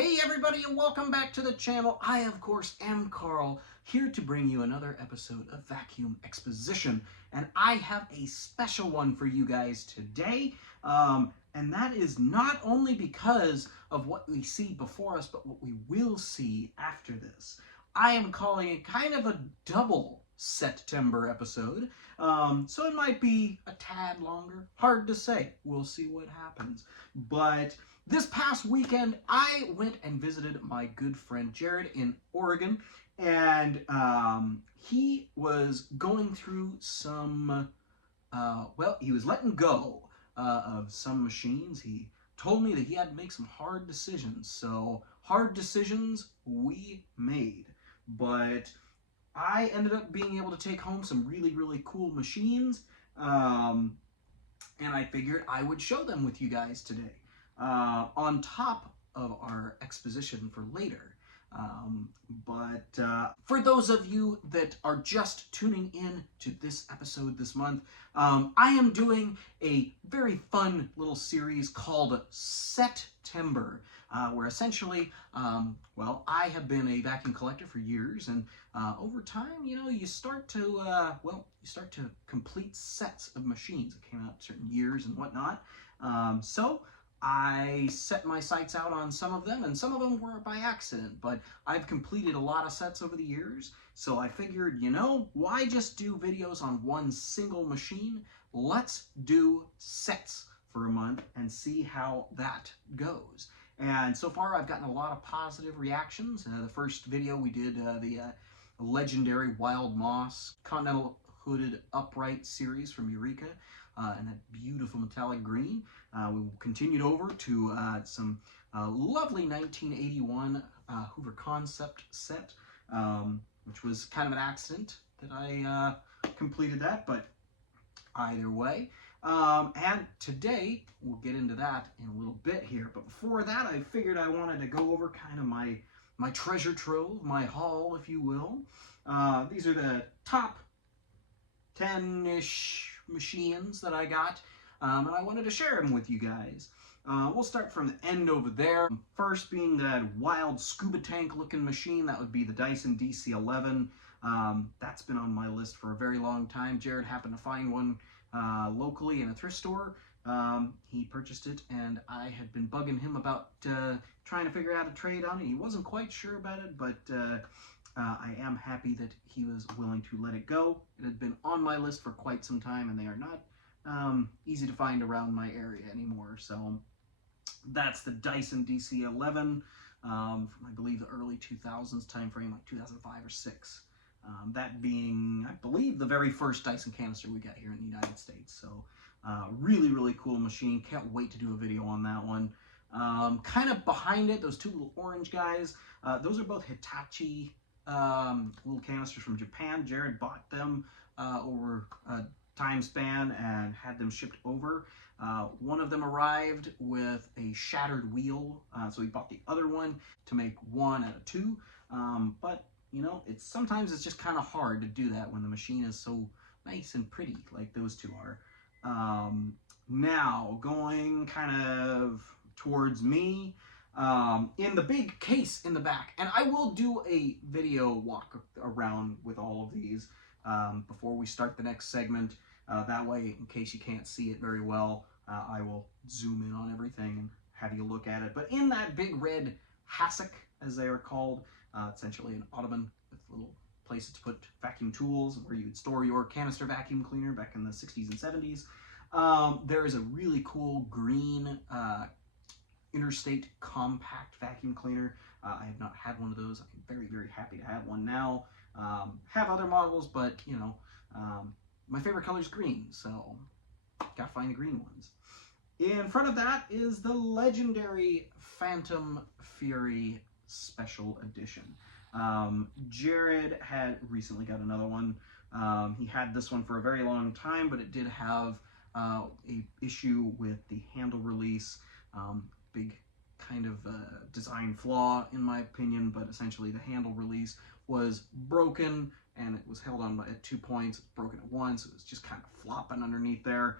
Hey everybody, and welcome back to the channel. I, of course, am Carl, here to bring you another episode of Vacuum Exposition. And I have a special one for you guys today. And that is not only because of what we see before us, but what we will see after this. I am calling it kind of a double September episode. So it might be a tad longer. Hard to say. We'll see what happens. But this past weekend, I went and visited my good friend Jared in Oregon, and he was going through some, he was letting go of some machines. He told me that he had to make some hard decisions, so hard decisions we made. But I ended up being able to take home some really, really cool machines, and I figured I would show them with you guys today. On top of our exposition for later. For those of you that are just tuning in to this episode this month, I am doing a very fun little series called September, where essentially, I have been a vacuum collector for years, and over time, you start to, complete sets of machines that came out certain years and whatnot. So I set my sights out on some of them, and some of them were by accident, but I've completed a lot of sets over the years, so I figured, why just do videos on one single machine? Let's do sets for a month and see how that goes. And so far, I've gotten a lot of positive reactions. The first video we did, the legendary Wild Moss Continental Hooded Upright series from Eureka, and that beautiful metallic green. We continued over to some lovely 1981 Hoover Concept set, which was kind of an accident that I completed that, but either way. And today, we'll get into that in a little bit here. But before that, I figured I wanted to go over kind of my treasure trove, my haul, if you will. These are the top 10-ish machines that I got, and I wanted to share them with you guys. We'll start from the end over there. First being that wild scuba tank looking machine. That would be the Dyson DC-11. That's been on my list for a very long time. Jared happened to find one locally in a thrift store. He purchased it, and I had been bugging him about trying to figure out a trade on it. He wasn't quite sure about it, but I am happy that he was willing to let it go. It had been on my list for quite some time, and they are not easy to find around my area anymore. So that's the Dyson DC-11 from, I believe, the early 2000s time frame, like 2005 or 6. That being, I believe, the very first Dyson canister we got here in the United States. So really, really cool machine. Can't wait to do a video on that one. Kind of behind it, those two little orange guys, those are both Hitachi little canisters from Japan. Jared bought them over a time span and had them shipped over. One of them arrived with a shattered wheel, so he bought the other one to make one out of two. But sometimes it's just kind of hard to do that when the machine is so nice and pretty like those two are. Now going kind of towards me, in the big case in the back, and I will do a video walk around with all of these before we start the next segment. That way, in case you can't see it very well, I will zoom in on everything and have you look at it. But in that big red hassock, as they are called, essentially an ottoman with little places to put vacuum tools, where you would store your canister vacuum cleaner back in the 60s and 70s. There is a really cool green Interstate compact vacuum cleaner. I have not had one of those. I'm very, very happy to have one now. Have other models, but my favorite color is green, so gotta find the green ones. In front of that is the legendary Phantom Fury Special Edition. Jared had recently got another one. He had this one for a very long time, but it did have a issue with the handle release. Big kind of design flaw in my opinion, but essentially the handle release was broken, and it was held on at 2 points. It's broken at once. It was just kind of flopping underneath there,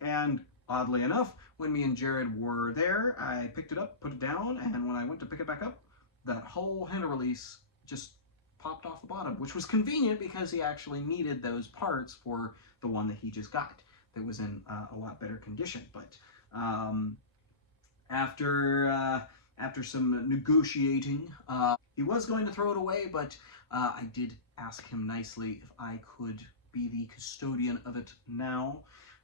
and Oddly enough, when me and Jared were there, I picked it up, put it down, and when I went to pick it back up, that whole handle release just popped off the bottom, which was convenient because he actually needed those parts for the one that he just got that was in a lot better condition. But after some negotiating, he was going to throw it away, but I did ask him nicely if I could be the custodian of it now,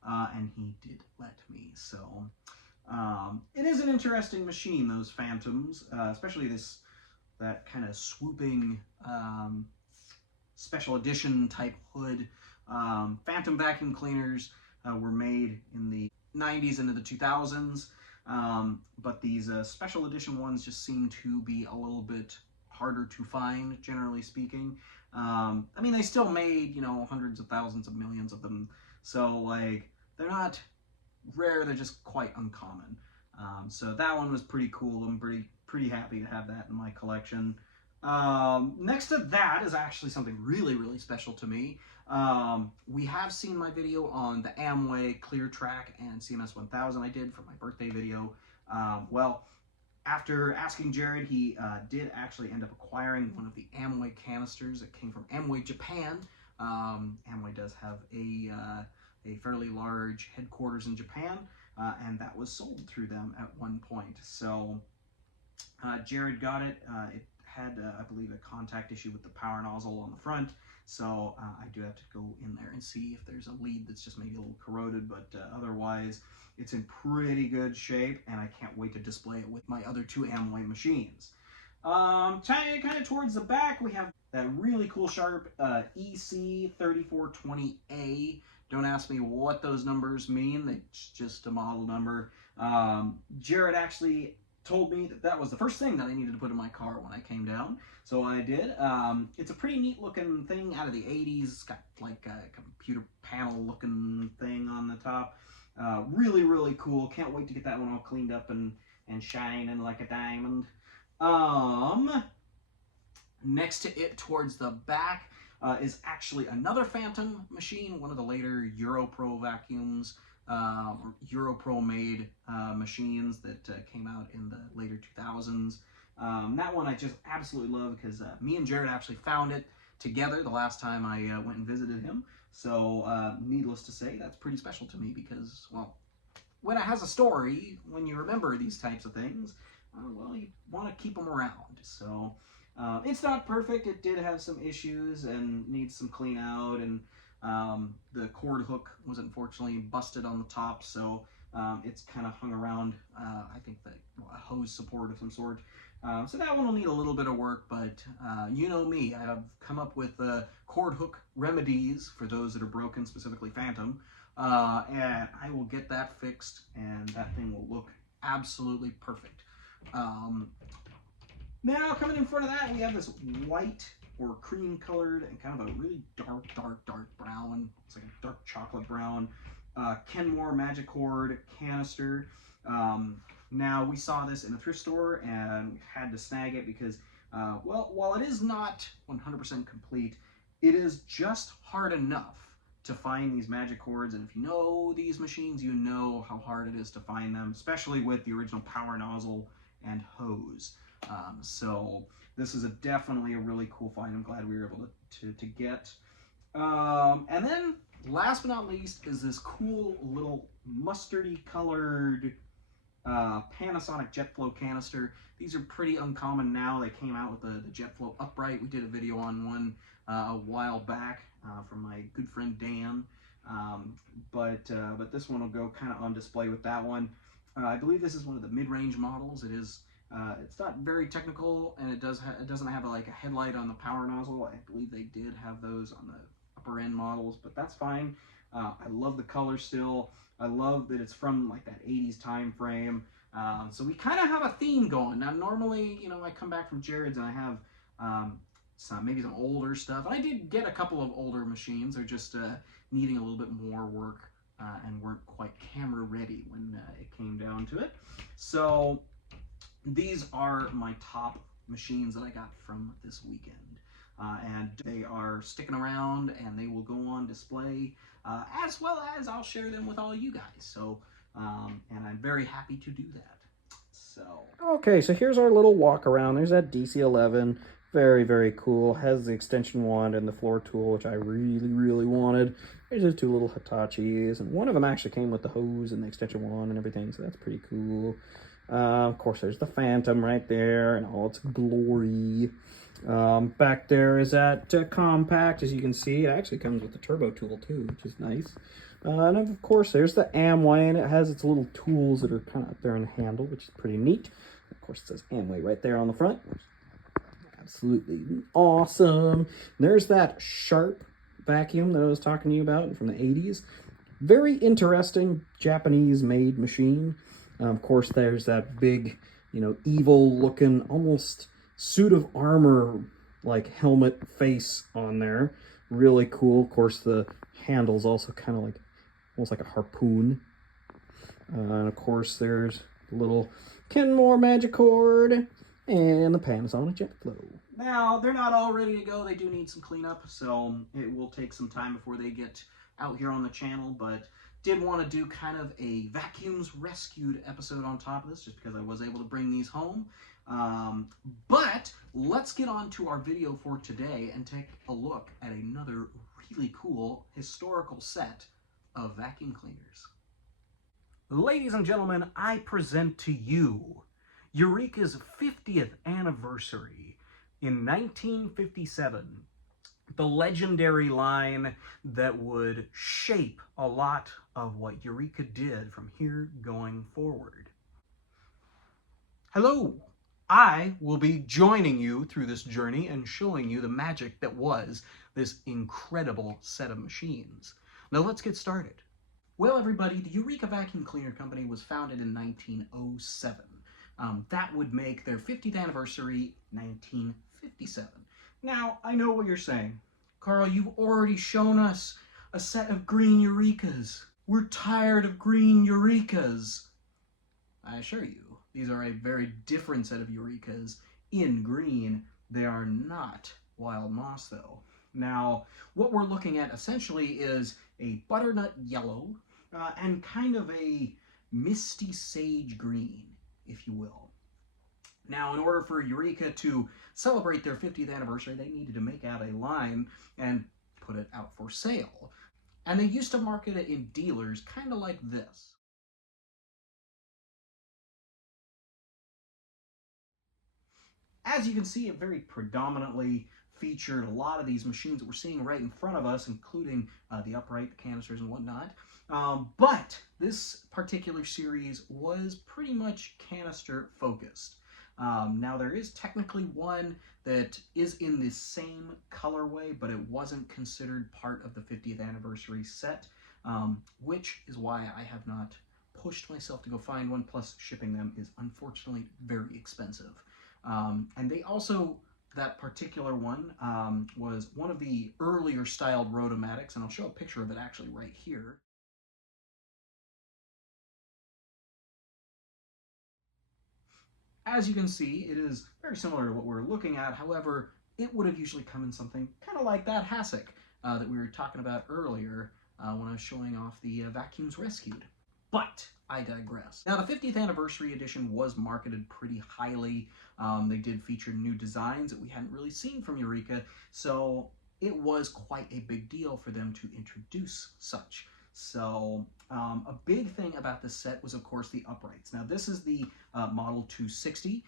and he did let me. So it is an interesting machine, those Phantoms, especially that kind of swooping special edition type hood. Phantom vacuum cleaners were made in the 90s into the 2000s, but these special edition ones just seem to be a little bit harder to find, generally speaking. I mean, they still made, you know, hundreds of thousands of millions of them, so like they're not rare, they're just quite uncommon. So that one was pretty cool. I'm pretty happy to have that in my collection. Next to that is actually something really special to me. We have seen my video on the Amway, Clear Track, and CMS 1000 I did for my birthday video. Well, after asking Jared, he did actually end up acquiring one of the Amway canisters that came from Amway Japan. Amway does have a fairly large headquarters in Japan, and that was sold through them at one point. So Jared got it. It had, I believe, a contact issue with the power nozzle on the front, so I do have to go in there and see if there's a lead that's just maybe a little corroded, but otherwise it's in pretty good shape, and I can't wait to display it with my other two Amway machines. Kind of towards the back, we have that really cool Sharp EC3420A. Don't ask me what those numbers mean, it's just a model number. Jared actually told me that that was the first thing that I needed to put in my car when I came down, so I did. It's a pretty neat looking thing out of the 80s. It's got like a computer panel looking thing on the top. Really cool. Can't wait to get that one all cleaned up and shining like a diamond. Next to it towards the back is actually another Phantom machine, one of the later Europro vacuums, or Europro made machines that came out in the later 2000s. That one I just absolutely love because me and Jared actually found it together the last time I went and visited him. So needless to say, that's pretty special to me because, well, when it has a story, when you remember these types of things, well, you want to keep them around. So it's not perfect. It did have some issues and needs some clean out, and the cord hook was unfortunately busted on the top, so it's kind of hung around, I think a hose support of some sort. So that one will need a little bit of work, but you know me, I have come up with cord hook remedies for those that are broken, specifically Phantom, and I will get that fixed, and that thing will look absolutely perfect. Now, coming in front of that, we have this white or cream colored and kind of a really dark brown. It's like a dark chocolate brown Kenmore Magic Cord canister. Now, we saw this in a thrift store and we had to snag it because, well, while it is not 100% complete, it is just hard enough to find these magic cords. And if you know these machines, you know how hard it is to find them, especially with the original power nozzle and hose. So this is definitely a really cool find. I'm glad we were able to get. And then last but not least is this cool little mustardy colored Panasonic JetFlow canister. These are pretty uncommon now. They came out with the JetFlow upright. We did a video on one a while back from my good friend Dan. But this one will go kind of on display with that one. I believe this is one of the mid-range models. It is. It's not very technical, and it doesn't have like a headlight on the power nozzle. I believe they did have those on the upper end models, but that's fine. I love the color still. I love that it's from like that 80s time frame. So we kind of have a theme going. Now normally, you know, I come back from Jared's and I have maybe some older stuff. And I did get a couple of older machines. They're just needing a little bit more work and weren't quite camera ready when it came down to it. So these are my top machines that I got from this weekend. And they are sticking around and they will go on display, as well as I'll share them with all you guys. So and I'm very happy to do that. So. Okay, so here's our little walk around. There's that DC-11. Very, very cool. Has the extension wand and the floor tool, which I really, really wanted. There's the two little Hitachis, and one of them actually came with the hose and the extension wand and everything, so that's pretty cool. Of course, there's the Phantom right there in all its glory. Back there is that compact, as you can see. It actually comes with the turbo tool too, which is nice. And of course, there's the Amway, and it has its little tools that are kind of up there in the handle, which is pretty neat. Of course, it says Amway right there on the front. Absolutely awesome. There's that Sharp vacuum that I was talking to you about from the 80s. Very interesting Japanese-made machine. Of course, there's that big, evil-looking, almost suit of armor, like helmet face on there. Really cool. Of course, the handle's also kind of like, almost like a harpoon. And of course, there's the little Kenmore Magicord and the Panasonic JetFlow. Now, they're not all ready to go. They do need some cleanup, so it will take some time before they get out here on the channel, but did want to do kind of a vacuums rescued episode on top of this, just because I was able to bring these home. But let's get on to our video for today and take a look at another really cool historical set of vacuum cleaners. Ladies and gentlemen, I present to you Eureka's 50th anniversary in 1957. The legendary line that would shape a lot of what Eureka did from here going forward. Hello! I will be joining you through this journey and showing you the magic that was this incredible set of machines. Now let's get started. Well, everybody, the Eureka Vacuum Cleaner Company was founded in 1907. That would make their 50th anniversary 1957. Now, I know what you're saying. Carl, you've already shown us a set of green Eurekas. We're tired of green Eurekas. I assure you, these are a very different set of Eurekas. In green, they are not wild moss, though. Now, what we're looking at essentially is a butternut yellow and kind of a misty sage green, if you will. Now, in order for Eureka to celebrate their 50th anniversary, they needed to make out a line and put it out for sale. And they used to market it in dealers, kind of like this. As you can see, it very predominantly featured a lot of these machines that we're seeing right in front of us, including the upright, the canisters, and whatnot. But this particular series was pretty much canister focused. Now, there is technically one that is in the same colorway, but it wasn't considered part of the 50th anniversary set, which is why I have not pushed myself to go find one, plus shipping them is unfortunately very expensive. And they also, that particular one was one of the earlier styled Rotomatics, and I'll show a picture of it actually right here. As you can see, it is very similar to what we're looking at. However, it would have usually come in something kind of like that hassock that we were talking about earlier when I was showing off the vacuums rescued. But I digress. Now, the 50th anniversary edition was marketed pretty highly. They did feature new designs that we hadn't really seen from Eureka, so it was quite a big deal for them to introduce such. So a big thing about this set was, of course, the uprights. Now, this is the Model 260.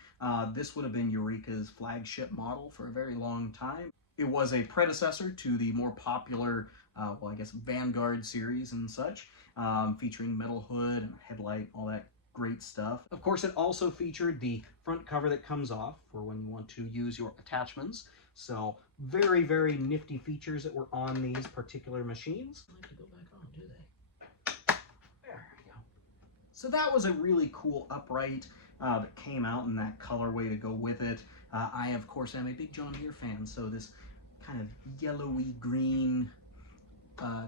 This would have been Eureka's flagship model for a very long time. It was a predecessor to the more popular, well, I guess, Vanguard series and such, featuring metal hood and headlight, all that great stuff. Of course, it also featured the front cover that comes off for when you want to use your attachments. So very, very nifty features that were on these particular machines. I like to go back on, do they? There we go. So that was a really cool upright that came out in that colorway to go with it. I, of course, am a big John Deere fan, so this kind of yellowy green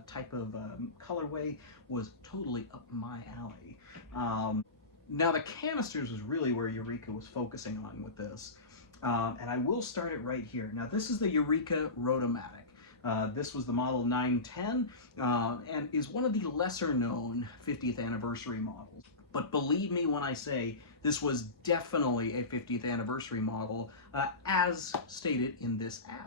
type of colorway was totally up my alley. Now, the canisters was really where Eureka was focusing on with this. And I will start it right here. Now, this is the Eureka Rotomatic. This was the model 910 and is one of the lesser known 50th anniversary models. But believe me when I say this was definitely a 50th anniversary model, as stated in this ad.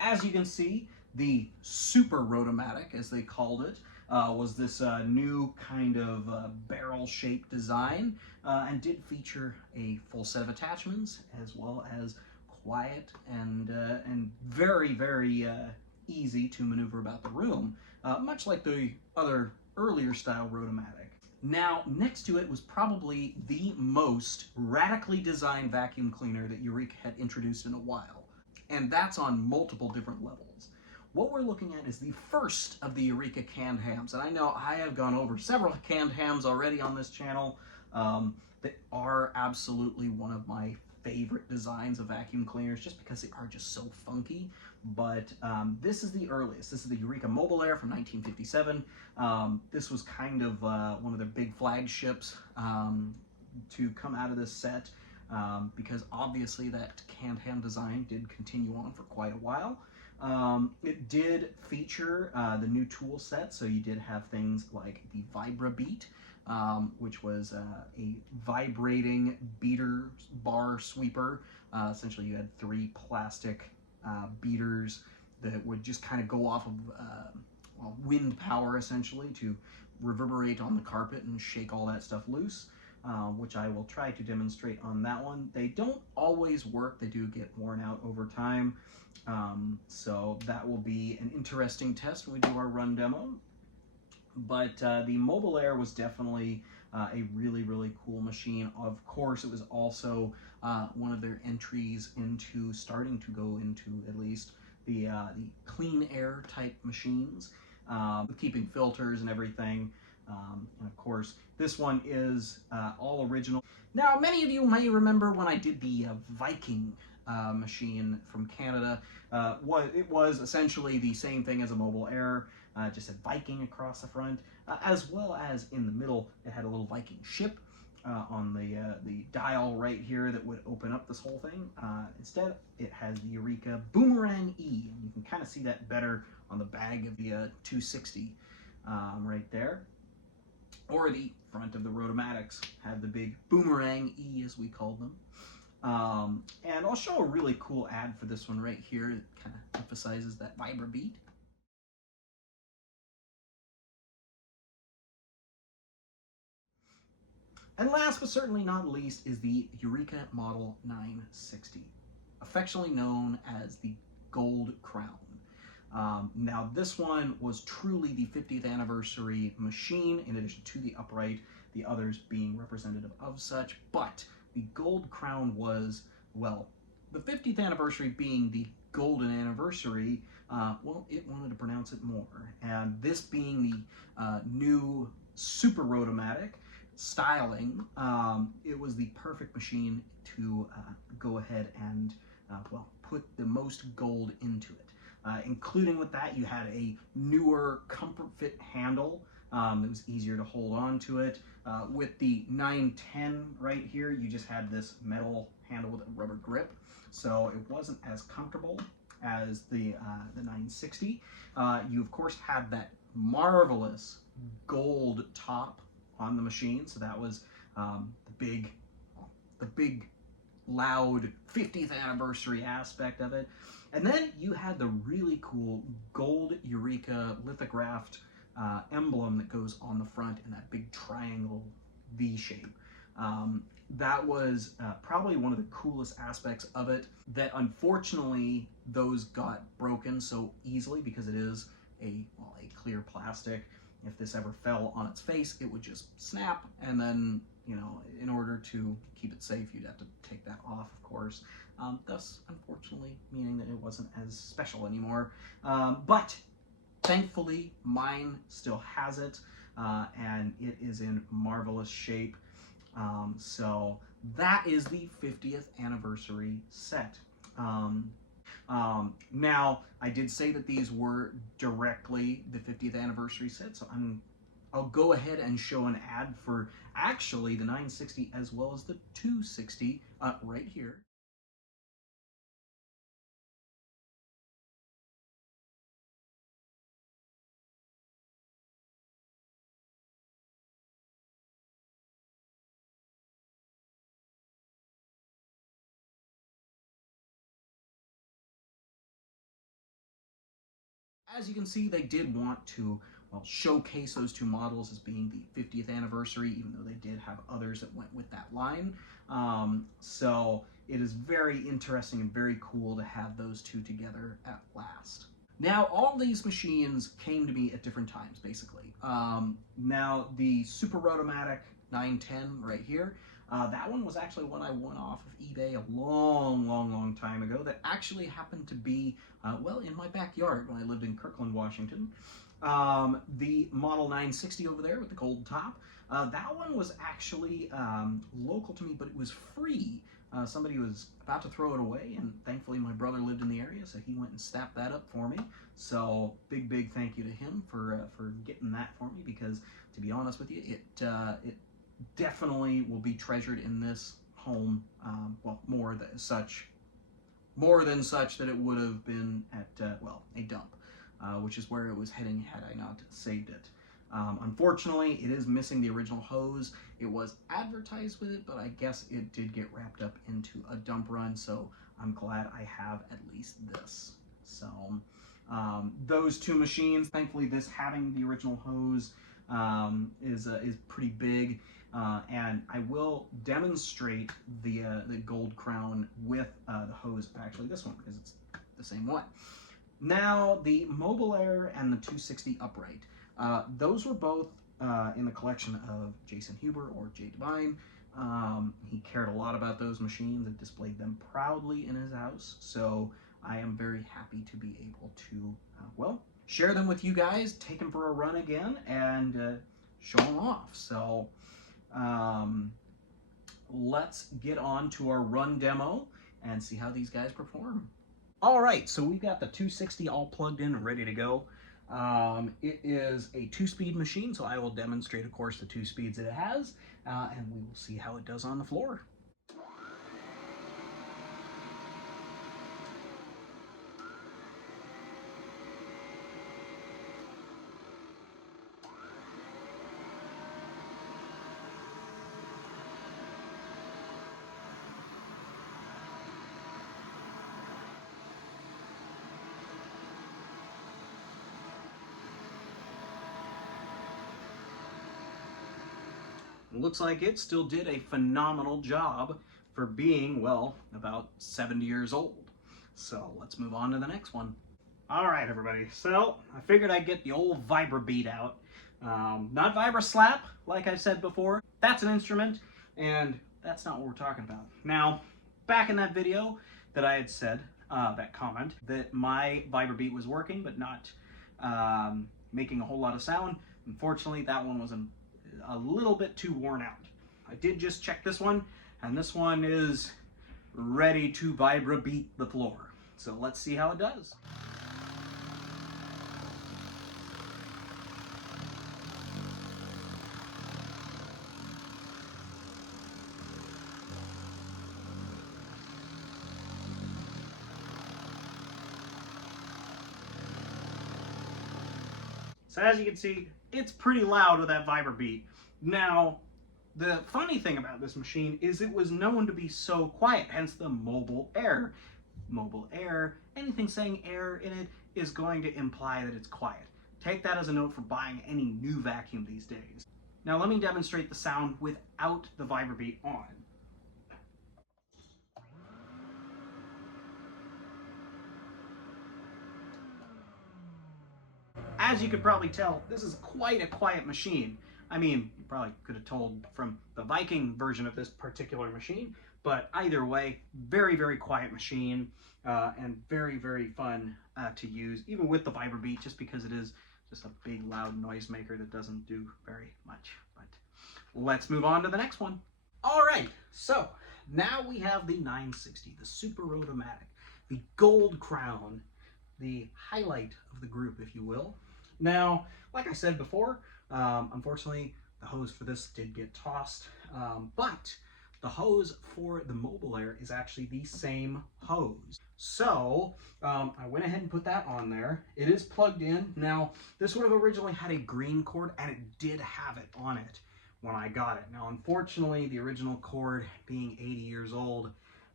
As you can see, the Super Rotomatic, as they called it, was this new kind of barrel-shaped design, and did feature a full set of attachments, as well as quiet and very, very easy to maneuver about the room, much like the other earlier style Rotomatic. Now, next to it was probably the most radically designed vacuum cleaner that Eureka had introduced in a while, and that's on multiple different levels. What we're looking at is the first of the Eureka canned hams, and I know I have gone over several canned hams already on this channel that are absolutely one of my favorite designs of vacuum cleaners, just because they are just so funky. But this is the earliest. This is the Eureka Mobile Air from 1957. This was kind of one of their big flagships to come out of this set, because obviously that canned ham design did continue on for quite a while. It did feature the new tool set, so you did have things like the Vibra Beat, which was a vibrating beater bar sweeper. Essentially, you had 3 plastic beaters that would just kind of go off of well, wind power, essentially, to reverberate on the carpet and shake all that stuff loose, which I will try to demonstrate on that one. They don't always work. They do get worn out over time. So that will be an interesting test when we do our run demo. But the Mobile Air was definitely a really, really cool machine. Of course, it was also one of their entries into starting to go into at least the clean air type machines, with keeping filters and everything. And of course, this one is all original. Now, many of you may remember when I did the Viking machine from Canada. It was essentially the same thing as a Mobile Air, just a Viking across the front, as well as in the middle, it had a little Viking ship on the dial right here that would open up this whole thing. Instead, it has the Eureka Boomerang E, and you can kind of see that better on the bag of the 260 right there. Or the front of the Rotomatics have the big Boomerang E, as we called them. And I'll show a really cool ad for this one right here that kind of emphasizes that Vibra Beat. And last but certainly not least is the Eureka Model 960, affectionately known as the Gold Crown. Now this one was truly the 50th anniversary machine, in addition to the upright, the others being representative of such, but the Gold Crown was, well, the 50th anniversary being the golden anniversary, well, it wanted to pronounce it more. And this being the new Super Rotomatic styling, it was the perfect machine to go ahead and, well, put the most gold into it. Including with that, you had a newer comfort fit handle. It was easier to hold on to it. With the 910 right here, you just had this metal handle with a rubber grip, so it wasn't as comfortable as the 960. You of course had that marvelous gold top on the machine, so that was the big loud 50th anniversary aspect of it. And then you had the really cool gold Eureka lithographed emblem that goes on the front in that big triangle V shape. That was probably one of the coolest aspects of it, that unfortunately those got broken so easily because it is a clear plastic. If this ever fell on its face, it would just snap, and then, you know, in order to keep it safe, you'd have to take that off, of course. Thus, unfortunately, meaning that it wasn't as special anymore. But thankfully, mine still has it, and it is in marvelous shape. So that is the 50th anniversary set. Now, I did say that these were directly the 50th anniversary set, so I'm I'll go ahead and show an ad for actually the 960 as well as the 260 right here. As you can see, they did want to, well, showcase those two models as being the 50th anniversary, even though they did have others that went with that line. So it is very interesting and very cool to have those two together at last. Now, all these machines came to me at different times, basically. Now, the Super Rotomatic 910 right here, that one was actually one I won off of eBay a long time ago that actually happened to be, well, in my backyard when I lived in Kirkland, Washington. The Model 960 over there with the gold top, that one was actually local to me, but it was free. Somebody was about to throw it away, and thankfully my brother lived in the area, so he went and snapped that up for me. So big thank you to him for getting that for me, because to be honest with you, it definitely will be treasured in this home. Well, more than such that it would have been at well, a dump, which is where it was heading had I not saved it. Unfortunately, it is missing the original hose. It was advertised with it, but I guess it did get wrapped up into a dump run, so I'm glad I have at least this. So those two machines, thankfully this having the original hose is pretty big, and I will demonstrate the gold crown with the hose, actually this one, because it's the same one. Now, the Mobile Air and the 260 upright. Those were both in the collection of Jason Huber, or Jay Devine. He cared a lot about those machines and displayed them proudly in his house. So I am very happy to be able to, well, share them with you guys, take them for a run again, and show them off. So let's get on to our run demo and see how these guys perform. All right, so we've got the 260 all plugged in and ready to go. It is a 2-speed machine, so I will demonstrate, of course, the 2 speeds that it has, and we will see how it does on the floor. Looks like it still did a phenomenal job for being, well, about 70 years old. So let's move on to the next one. All right, everybody. So I figured I'd get the old Vibra beat out. Not Vibra slap, like I said before. That's an instrument, and that's not what we're talking about. Now, back in that video that I had said, that comment, that my Vibra beat was working, but not making a whole lot of sound. Unfortunately, that one was a little bit too worn out. I did just check this one, and this one is ready to Vibra beat the floor. So let's see how it does. So as you can see, it's pretty loud with that Vibra beat. Now, the funny thing about this machine is it was known to be so quiet, hence the Mobile Air. Mobile Air, anything saying air in it is going to imply that it's quiet. Take that as a note for buying any new vacuum these days. Now let me demonstrate the sound without the Vibra beat on. As you could probably tell, this is quite a quiet machine. I mean, you probably could have told from the Viking version of this particular machine, but either way, very quiet machine, and very fun to use, even with the Vibra beat, just because it is just a big loud noisemaker that doesn't do very much. But let's move on to the next one. All right, so now we have the 960, the Super Rotomatic, the gold crown, the highlight of the group, if you will. Now, like I said before, unfortunately, the hose for this did get tossed, but the hose for the Mobile Air is actually the same hose. So I went ahead and put that on there. It is plugged in. Now, this would have originally had a green cord, and it did have it on it when I got it. Now, unfortunately, the original cord, being 80 years old,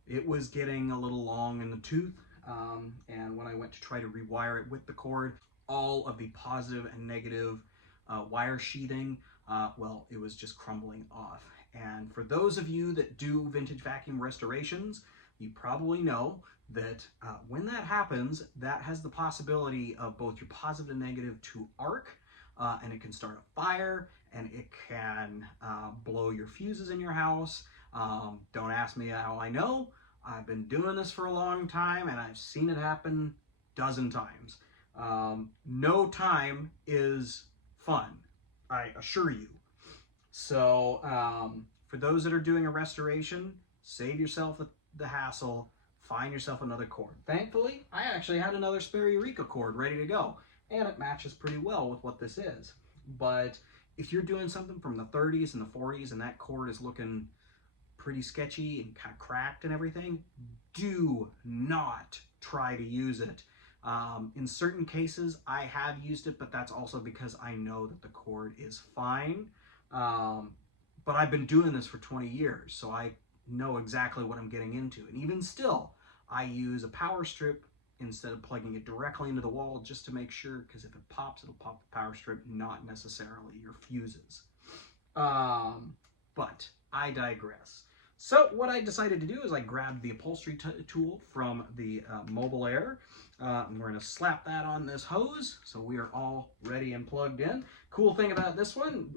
it was getting a little long in the tooth, and when I went to try to rewire it with the cord, all of the positive and negative wire sheathing, well, it was just crumbling off. And for those of you that do vintage vacuum restorations, you probably know that when that happens, that has the possibility of both your positive and negative to arc, and it can start a fire, and it can blow your fuses in your house. Don't ask me how I know. I've been doing this for a long time, and I've seen it happen a dozen times. No time is fun, I assure you. So for those that are doing a restoration, save yourself the hassle, find yourself another cord. Thankfully, I actually had another spare Eureka cord ready to go, and it matches pretty well with what this is. But if you're doing something from the 30s and the 40s and that cord is looking pretty sketchy and kind of cracked and everything, do not try to use it. In certain cases, I have used it, but that's also because I know that the cord is fine. But I've been doing this for 20 years, so I know exactly what I'm getting into. And even still, I use a power strip instead of plugging it directly into the wall, just to make sure, because if it pops, it'll pop the power strip, not necessarily your fuses. But I digress. So what I decided to do is I grabbed the upholstery tool from the Mobile Air. And we're going to slap that on this hose, so we are all ready and plugged in. Cool thing about this one,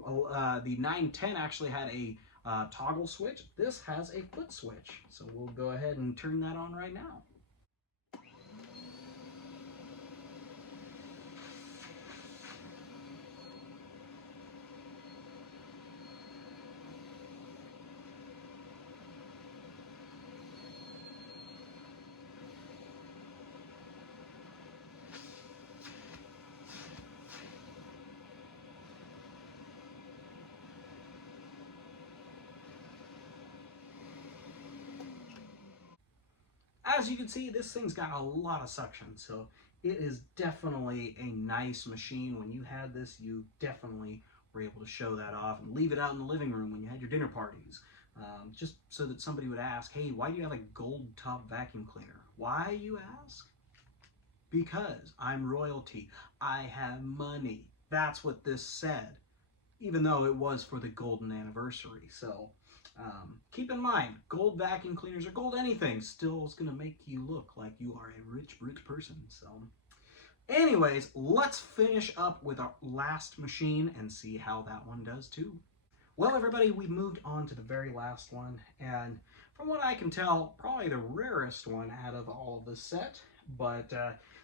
the 910 actually had a toggle switch. This has a foot switch, so we'll go ahead and turn that on right now. As you can see, this thing's got a lot of suction, so it is definitely a nice machine. When you had this, you definitely were able to show that off and leave it out in the living room when you had your dinner parties. Just so that somebody would ask, hey, why do you have a gold top vacuum cleaner? Why, you ask? Because I'm royalty. I have money. That's what this said, even though it was for the golden anniversary. So keep in mind, gold vacuum cleaners or gold anything still is going to make you look like you are a rich, rich person. So anyways, let's finish up with our last machine and see how that one does too. Well, everybody, we've moved on to the very last one, and from what I can tell, probably the rarest one out of all of the set. But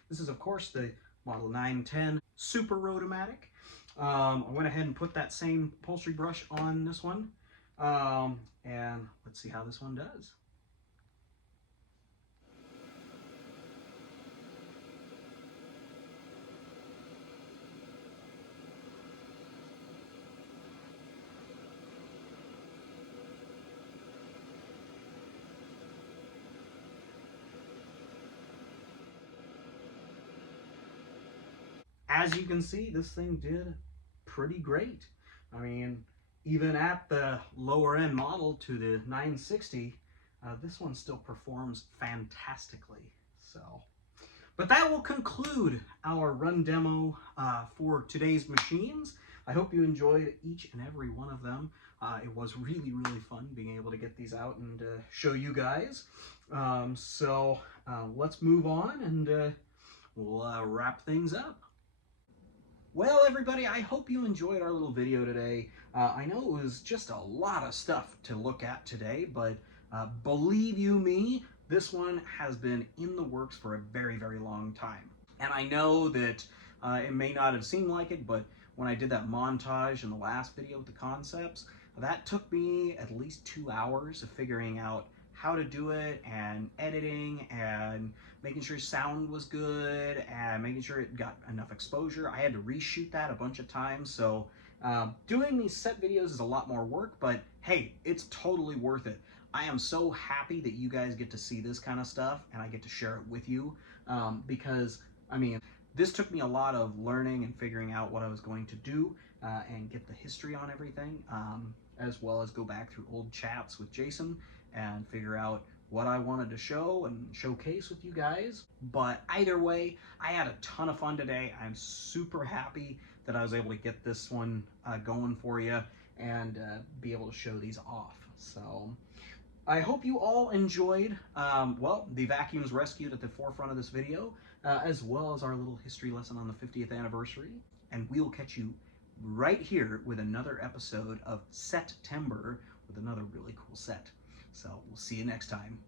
this is, of course, the Model 910 Super Rotomatic. I went ahead and put that same upholstery brush on this one. And let's see how this one does. As you can see, this thing did pretty great. I mean, even at the lower end model to the 960, this one still performs fantastically. So, but that will conclude our run demo for today's machines. I hope you enjoyed each and every one of them. It was really, really fun being able to get these out and show you guys. So let's move on and we'll wrap things up. Well, everybody, I hope you enjoyed our little video today. I know it was just a lot of stuff to look at today, but believe you me, this one has been in the works for a very, very long time. And I know that it may not have seemed like it, but when I did that montage in the last video with the concepts, that took me at least 2 hours of figuring out how to do it, and editing, and making sure sound was good, and making sure it got enough exposure. I had to reshoot that a bunch of times, so doing these set videos is a lot more work, but hey, it's totally worth it. I am so happy that you guys get to see this kind of stuff, and I get to share it with you, because, I mean, this took me a lot of learning and figuring out what I was going to do, and get the history on everything, as well as go back through old chats with Jason and figure out what I wanted to show and showcase with you guys. But either way, I had a ton of fun today. I'm super happy that I was able to get this one going for you and be able to show these off. So I hope you all enjoyed, well, the vacuums rescued at the forefront of this video, as well as our little history lesson on the 50th anniversary. And we will catch you right here with another episode of September with another really cool set. So we'll see you next time.